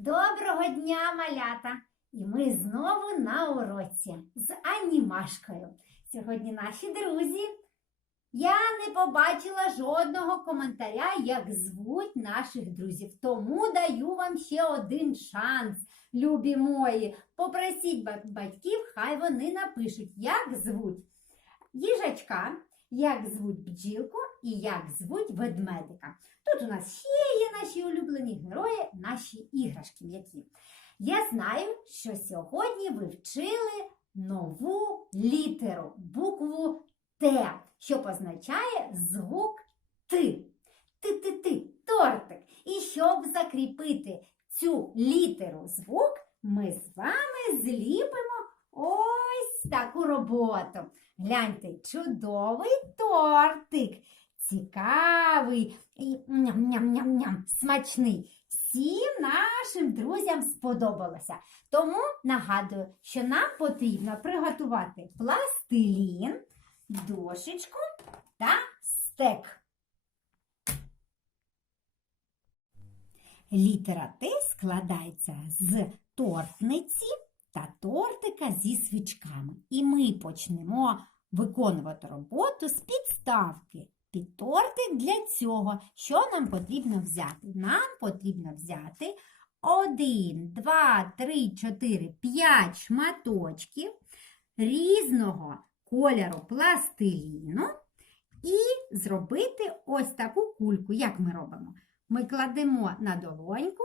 Доброго дня, малята! І ми знову на уроці з анімашкою. Сьогодні наші друзі. Я не побачила жодного коментаря, як звуть наших друзів. Тому даю вам ще один шанс, любі мої. Попросіть батьків, хай вони напишуть, як звуть їжачка, як звуть бджілку і як звуть ведмедика. Тут у нас ще є наші улюблені герої, наші іграшки м'які. Я знаю, що сьогодні ви вчили нову літеру, букву Т, що позначає звук Т. Ти-ти-ти, тортик. І щоб закріпити цю літеру звук, ми з вами зліпимо ось таку роботу. Гляньте, чудовий тортик. Цікавий і ням-ням-ням-ням, смачний. Всім нашим друзям сподобалося. Тому нагадую, що нам потрібно приготувати пластилін, дошечку та стек. Літера Т складається з тортниці та тортика зі свічками. І ми почнемо виконувати роботу з підставки. Під тортик для цього, що нам потрібно взяти? Нам потрібно взяти 1, 2, 3, 4, 5 шматочків різного кольору пластиліну і зробити ось таку кульку. Як ми робимо? Ми кладемо на долоньку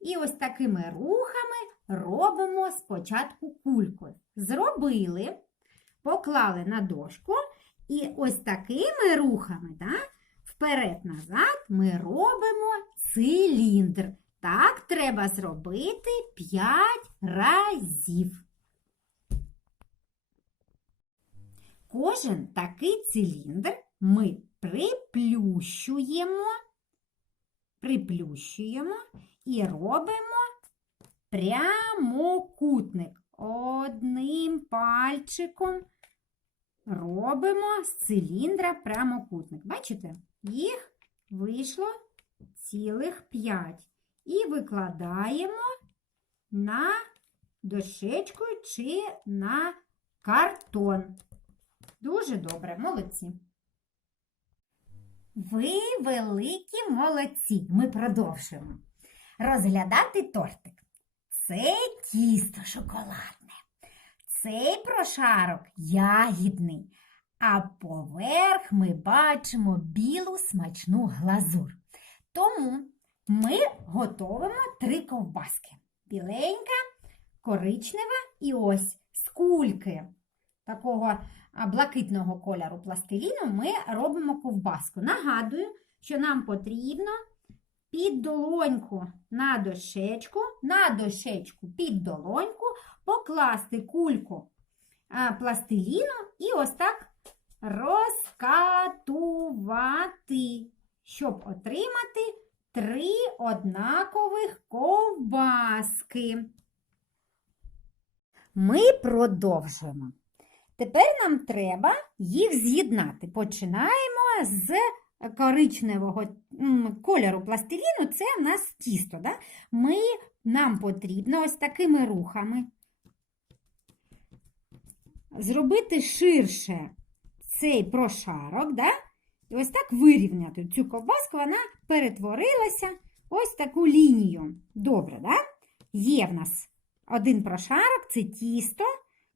і ось такими рухами робимо спочатку кульку. Зробили, поклали на дошку. І ось такими рухами, да, вперед-назад, ми робимо циліндр. Так треба зробити 5 разів. Кожен такий циліндр ми приплющуємо, приплющуємо і робимо прямокутник. Одним пальчиком робимо з циліндра прямокутник. Бачите? Їх вийшло цілих 5. І викладаємо на дощечку чи на картон. Дуже добре, молодці. Ви великі молодці. Ми продовжуємо розглядати тортик. Це тісто шоколадне. Цей прошарок ягідний, а поверх ми бачимо білу смачну глазур. Тому ми готуємо три ковбаски. Біленька, коричнева і ось з кульки такого блакитного кольору пластиліну ми робимо ковбаску. Нагадую, що нам потрібно під долоньку на дощечку, на дощечку під долоньку покласти кульку пластиліну і ось так розкатувати, щоб отримати три однакових ковбаски. Ми продовжуємо. Тепер нам треба їх з'єднати. Починаємо з коричневого кольору пластиліну, це в нас тісто. Да? Ми, нам потрібно ось такими рухами зробити ширше цей прошарок, да? і ось так вирівняти цю ковбаску, вона перетворилася ось таку лінію. Добре, да? Є в нас один прошарок, це тісто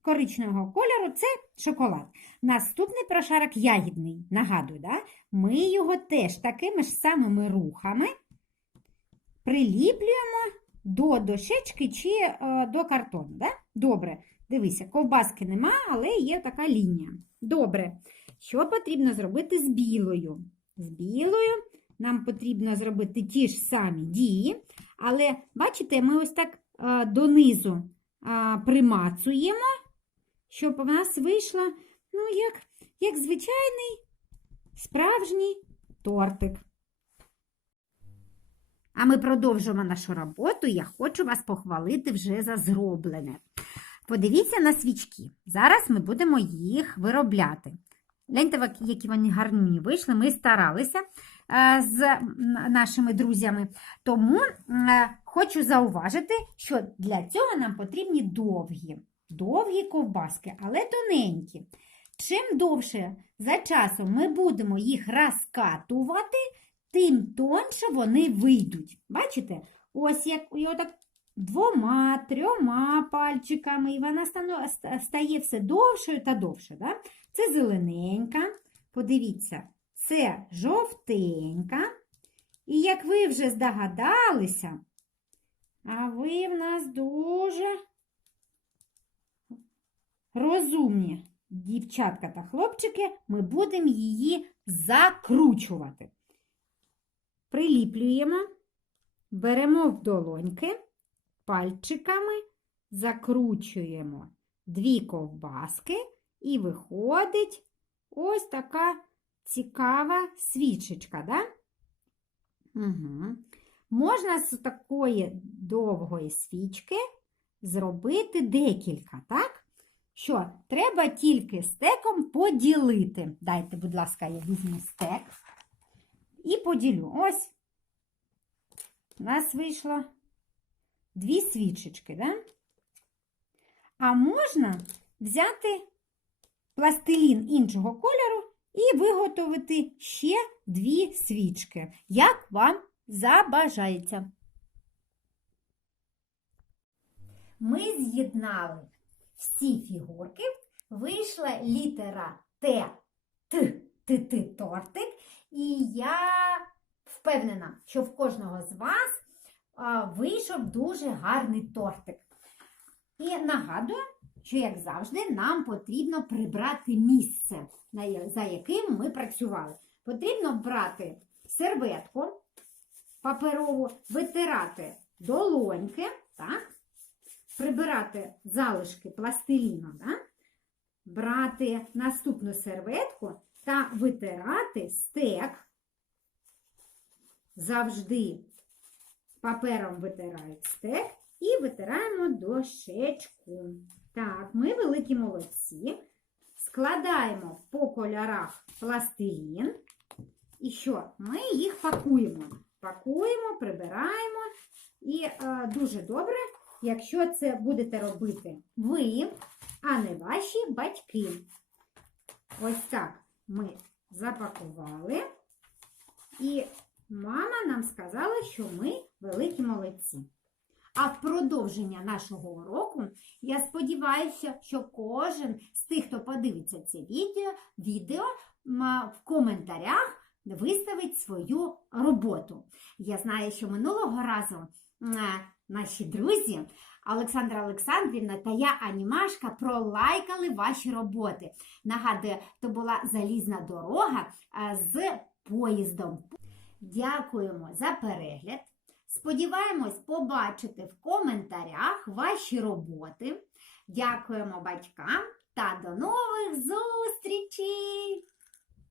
коричневого кольору, це шоколад. Наступний прошарок ягідний, нагадую, да? ми його теж такими ж самими рухами приліплюємо до дощечки чи е, до картону. Да? Добре, дивися, ковбаски нема, але є така лінія. Добре. Що потрібно зробити з білою? З білою нам потрібно зробити ті ж самі дії, але бачите, ми ось так е, донизу е, примацуємо, щоб у нас вийшло, ну, як, як звичайний справжній тортик. А ми продовжуємо нашу роботу. Я хочу вас похвалити вже за зроблене. Подивіться на свічки. Зараз ми будемо їх виробляти. Гляньте, які вони гарні вийшли. Ми старалися е, з нашими друзями. Тому е, хочу зауважити, що для цього нам потрібні довгі, довгі ковбаски, але тоненькі. Чим довше за часом ми будемо їх розкатувати, тим тонше вони вийдуть. Бачите? Ось як і отак двома, трьома пальчиками, і вона стає все довшою та довше. Да? Це зелененька. Подивіться, це жовтенька. І як ви вже здогадалися, а ви в нас дуже розумні дівчатка та хлопчики, ми будемо її закручувати. Приліплюємо, беремо в долоньки, пальчиками закручуємо дві ковбаски і виходить ось така цікава свічечка. Да? Угу. Можна з такої довгої свічки зробити декілька, так? Що, треба тільки стеком поділити. Дайте, будь ласка, я візьму стек і поділю. Ось. У нас вийшло дві свічечки, да? А можна взяти пластилін іншого кольору і виготовити ще дві свічки, як вам забажається. Ми з'єднали всі фігурки, вийшла літера Т, Т, Т, Т, тортик, і я впевнена, що в кожного з вас вийшов дуже гарний тортик. І нагадую, що, як завжди, нам потрібно прибрати місце, за яким ми працювали. Потрібно брати серветку паперову, витирати долоньки, так? прибирати залишки пластиліну, да? брати наступну серветку та витирати стек. Завжди папером витирають стек і витираємо дощечку. Так, ми великі молодці. Складаємо по кольорах пластилін. І що? Ми їх пакуємо. Пакуємо, прибираємо. І е, дуже добре, якщо це будете робити ви, а не ваші батьки. Ось так ми запакували. І мама нам сказала, що ми великі молодці. А в продовження нашого уроку я сподіваюся, що кожен з тих, хто подивиться це відео, відео в коментарях виставить свою роботу. Я знаю, що минулого разу наші друзі Олександра Олександрівна та я, Анімашка, пролайкали ваші роботи. Нагадую, то була залізна дорога з поїздом. Дякуємо за перегляд. Сподіваємось побачити в коментарях ваші роботи. Дякуємо батькам та до нових зустрічей!